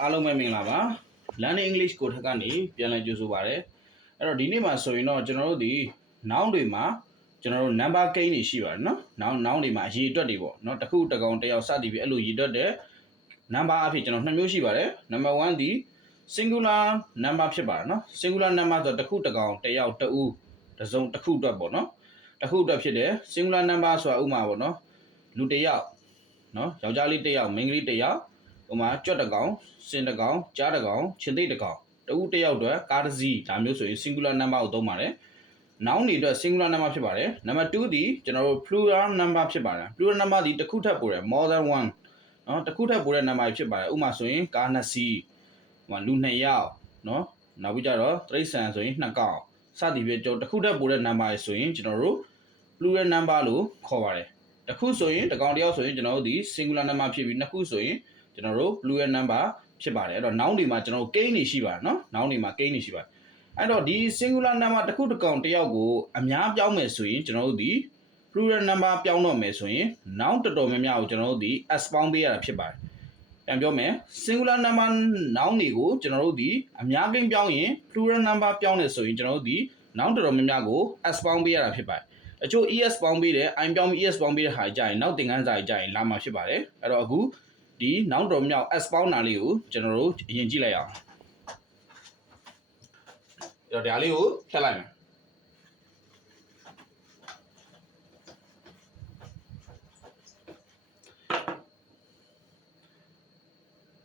အားလုံးပဲမင်္ဂလာပါ Learning English ကိုထက်ကနေပြန်လည်ကြိုဆိုပါရစေအဲ့တော့ဒီနေ့မှာဆိုရင်တော့ကျွန်တော်တို့ဒီ noun တွေမှာကျွန်တော်တို့ number ကိန်းတွေရှိပါတယ်နော် noun တွေမှာအရေးအတွက်တွေပေါ့နော်တစ်ခုတစ်ကောင်တစ်ယောက်စသည်ပြီးအဲ့လိုရေးအတွက်တဲ့ number အဖြစ်ကျွန်တော်နှစ်မျိုးရှိပါတယ် number 1ဒီ singular number ဖြစ်ပါတယ်နော် singular number ဆိုတော့တစ်ခုတစ်ကောင်တစ်ယောက်တစ်ဦးတစ်စုံတစ်ခုအတွက်ပေါ့နော်တစ်ခုအတွက်ဖြစ်တယ် singular number ဆိုတာဥမာပေါ့နော်လူတစ်ယောက်နော်ယောက်ျားလေးတစ်ယောက်မိန်းကလေးတစ်ယောက်ဥမာကြွက်တစ်ကောင်စင်တစ်ကောင်ကြားတစ်ကောင်ခြေသိတစ်ကောင်တဦးတစ်ယောက်အတွက်ကားတစ်စီးဒါမျိုးဆိုရင် singular number ကိုသုံးပါတယ် noun တွေအတွက် singular number ဖြစ်ပါတယ် number 2ဒီကျွန်တော်တို့ plural number ဖြစ်ပါတယ် plural number ဒီတစ်ခုထပ်ပို့တယ် more than one နော်တစ်ခုထပ်ပို့တဲ့ number ဖြစ်ပါတယ်ဥမာဆိုရင်ကားနှစ်စီးဥမာလူ2ယောက်နော်နောက်ပြီးကြတော့တိရစ္ဆာန်ဆိုရင်2ကောင်စသည်ဖြင့်ကျွန်တော်တစ်ခုထပ်ပို့တဲ့ number ဆိုရင်ကျွန်တော်တို့ plural number လို့ခေါ်ပါတယ်တစ်ခုဆိုရင်တစ်ကောင်တစ်ယောက်ဆိုရင်ကျွန်တော်တို့ဒီ singular number ဖြစ်ပြီးနှစ်ခုဆိုရင်ကျွန်တော်တို့ plural number ဖြစ်ပါတယ်အဲ့တော့ noun တွေမှာကျွန်တော်တို့ case တွေရှိပါတယ်နော် noun တွေမှာ case တွေရှိပါတယ်အဲ့တော့ဒီ singular number တစ်ခုတစ်ကောင်တစ်ယောက်ကိုအများပြောင်းမယ်ဆိုရင်ကျွန်တော်တို့ဒီ plural number ပြောင်းတော့မယ်ဆိုရင် noun တော်တော်များများကိုကျွန်တော်တို့ဒီ s ပေါင်းပေးရတာဖြစ်ပါတယ်ပြန်ပြောမယ် singular number noun တွေကိုကျွန်တော်တို့ဒီအများကိန်းပြောင်းရင် plural number ပြောင်းတယ်ဆိုရင်ကျွန်တော်တို့ဒီ noun တော်တော်များများကို s ပေါင်းပေးရတာဖြစ်ပါတယ်အချို့ es ပေါင်းပေးတယ် i ပြောင်းပြီး es ပေါင်းပေးတဲ့ဟာကြာရင်နောက်သင်ခန်းစာကြာရင်လာမှာဖြစ်ပါတယ်အဲ့တော့အခုဒီ noun တော်များ s ပေါင်းတာလေးကိုကျွန်တော်တို့အရင်ကြည့်လိုက်အောင်အဲ့တော့ဒါလေးကိုဖြတ်လိုက်မယ်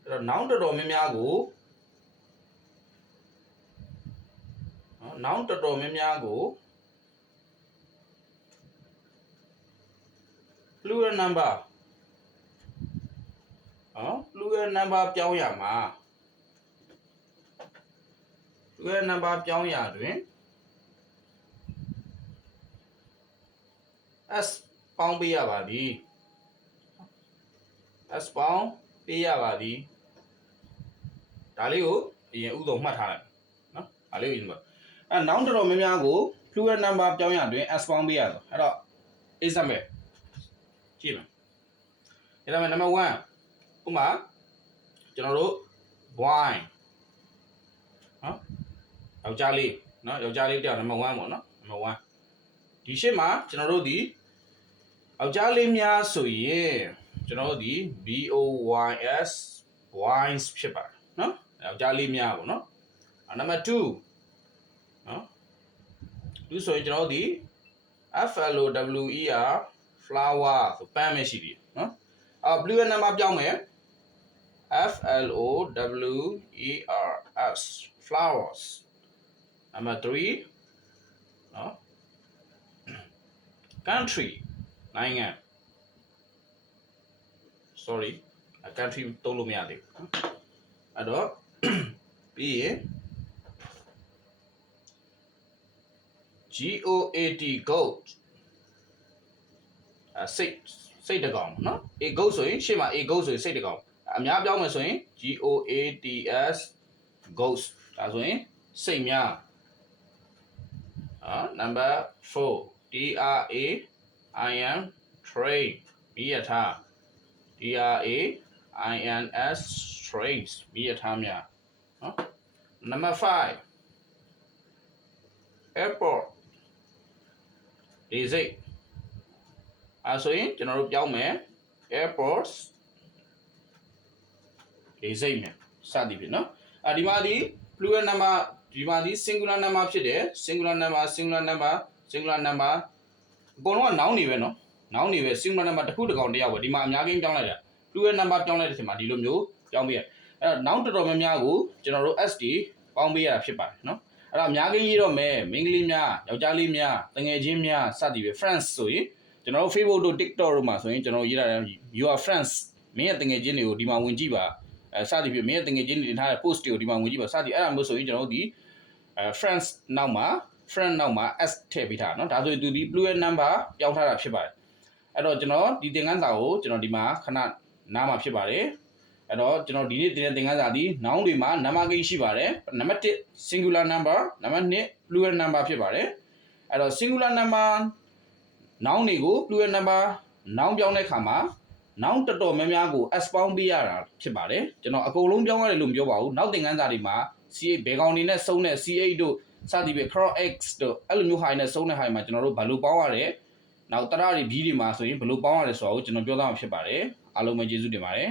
အဲ့တော့ noun တော်များများကိုnoun တော်များများကိုplural number plural number ပြောင်းရမှာ plural number ပြောင်းရတွင် s ပေါင်းပေးရပါသည် s ပေါင်းပေးရပါသည်ဒါလေးကိုအရင်ဥဆုံးမှတ်ထားလိုက်နော်ဒါလေးကိုအရင်မှတ်အဲ noun တော်များများကို plural number ပြောင်းရတွင် s ပေါင်းပေးရတော့အဲ့တော့ example ကြည့်မယ်အဲ့ဒါမှ number 1ဥမာကျွန်တော်တို့ wine နော်ယောက်ျားလေးနော်ယောက်ျားလေးတောင် number 1ပေါ့နော် number 1ဒီရှေ့မှာကျွန်တော်တို့ဒီယောက်ျားလေးများဆိုရင်ကျွန်တော်တို့ဒီ boys wines ဖြစ်ပါတယ်နော်ယောက်ျားလေးများပေါ့နော် number 2နော်သူဆိုရင်ကျွန်တော်တို့ဒီ flower flower ဆိုပန်းမရှိသေးနော်plural number ပြောင်းမယ်flowers flowers number 3နော် country နိုင်ငံ sorry country သုံးလို့မရသေးဘူးအဲ့တော့ပြီးရင် goat goat စိတ်တကောင်နော် a goat ဆိုရင်ရှေ့မှာ a goat ဆိုရင်စိတ်တကောင်အများပြောင်းမယ်ဆိုရင် goats ghost ဒါဆိုရင်စိတ်များnumber 4 train train မိရထား trains trains မိရထားများနော် number 5 airport လေဆိပ်ဆိုရင်ကျွန်တော်တို့ပြောင်းမယ် airports လေဆိပ်များစသည်ဖြင့်နော်ဒီမှာဒီ plural number ဒီမှာဒီ singular number ဖြစ်တယ် singular number အကုန်လုံးက noun တွေပဲနော် noun တွေပဲ singular number တစ်ခုတစ်ကောင်တစ်ယောက်ပဲဒီမှာအများကြီးပြောင်းလိုက်တာ plural number ပြောင်းလိုက်တဲ့အချိန်မှာဒီလိုမျိုးပြောင်းပေးရအဲ့တော့ noun တော်တော်များများကိုကျွန်တော်တို့ s တွေပေါင်းပေးရတာဖြစ်ပါတယ်နော်အဲ့တော့အများကြီးရေးတော့မယ်မိန်းကလေးများယောက်ျားလေးများတငယ်ချင်းများစသည်ပဲ friends ဆိုရင်ကျွန်တော်တို့ Facebook တို့ TikTok တို့မှာဆိုရင်ကျွန်တော်ရေးတာ your friends မင်းရဲ့တငယ်ချင်းတွေကိုဒီမှာဝင်ကြည့်ပါစသည်ဖြင့်မင်းရဲ့တငယ်ချင်းတွေတင်ထားတဲ့ post တွေကိုဒီမှာဝင်ကြည့်ပါစသည်အဲ့ဒါမျိုးဆိုရင်ကျွန်တော်တို့ဒီfriends နောက်မှာ friend နောက်မှာ s ထည့်ပေးထားเนาะဒါဆိုရင်သူဒီ plural number ပြောင်းထားတာဖြစ်ပါတယ်အဲ့တော့ကျွန်တော်ဒီသင်ခန်းစာကိုကျွန်တော်ဒီမှာခဏနားမှာဖြစ်ပါတယ်အဲ့တော့ကျွန်တော်ဒီနေ့တင်တဲ့သင်ခန်းစာဒီ noun တွေမှာ number ကိန်းရှိပါတယ်နံပါတ်1 singular number နံပါတ်2 plural number ဖြစ်ပါတယ်အဲ့တော့ singular number noun တွေကို plural number noun ပြောင်းတဲ့အခါမှာ noun တော်တော်များများကို s ပေါင်းပေးရတာဖြစ်ပါတယ်ကျွန်တော်အကုန်လုံးပြောင်းရတယ်လို့မပြောပါဘူးနောက်သင်ခန်းစာတွေမှာ ch ဘယ်ကောင်တွေနဲ့စုံတဲ့ ch တို့စသည်ဖြင့် cross x တို့အဲ့လိုမျိုးဟာတွေနဲ့စုံတဲ့ဟာတွေမှာကျွန်တော်တို့ဘယ်လိုပေါင်းရတယ်နောက်တရတွေ b တွေမှာဆိုရင်ဘယ်လိုပေါင်းရတယ်ဆိုတာကိုကျွန်တော်ပြောသားမှာဖြစ်ပါတယ်အားလုံးပဲကျေးဇူးတင်ပါတယ်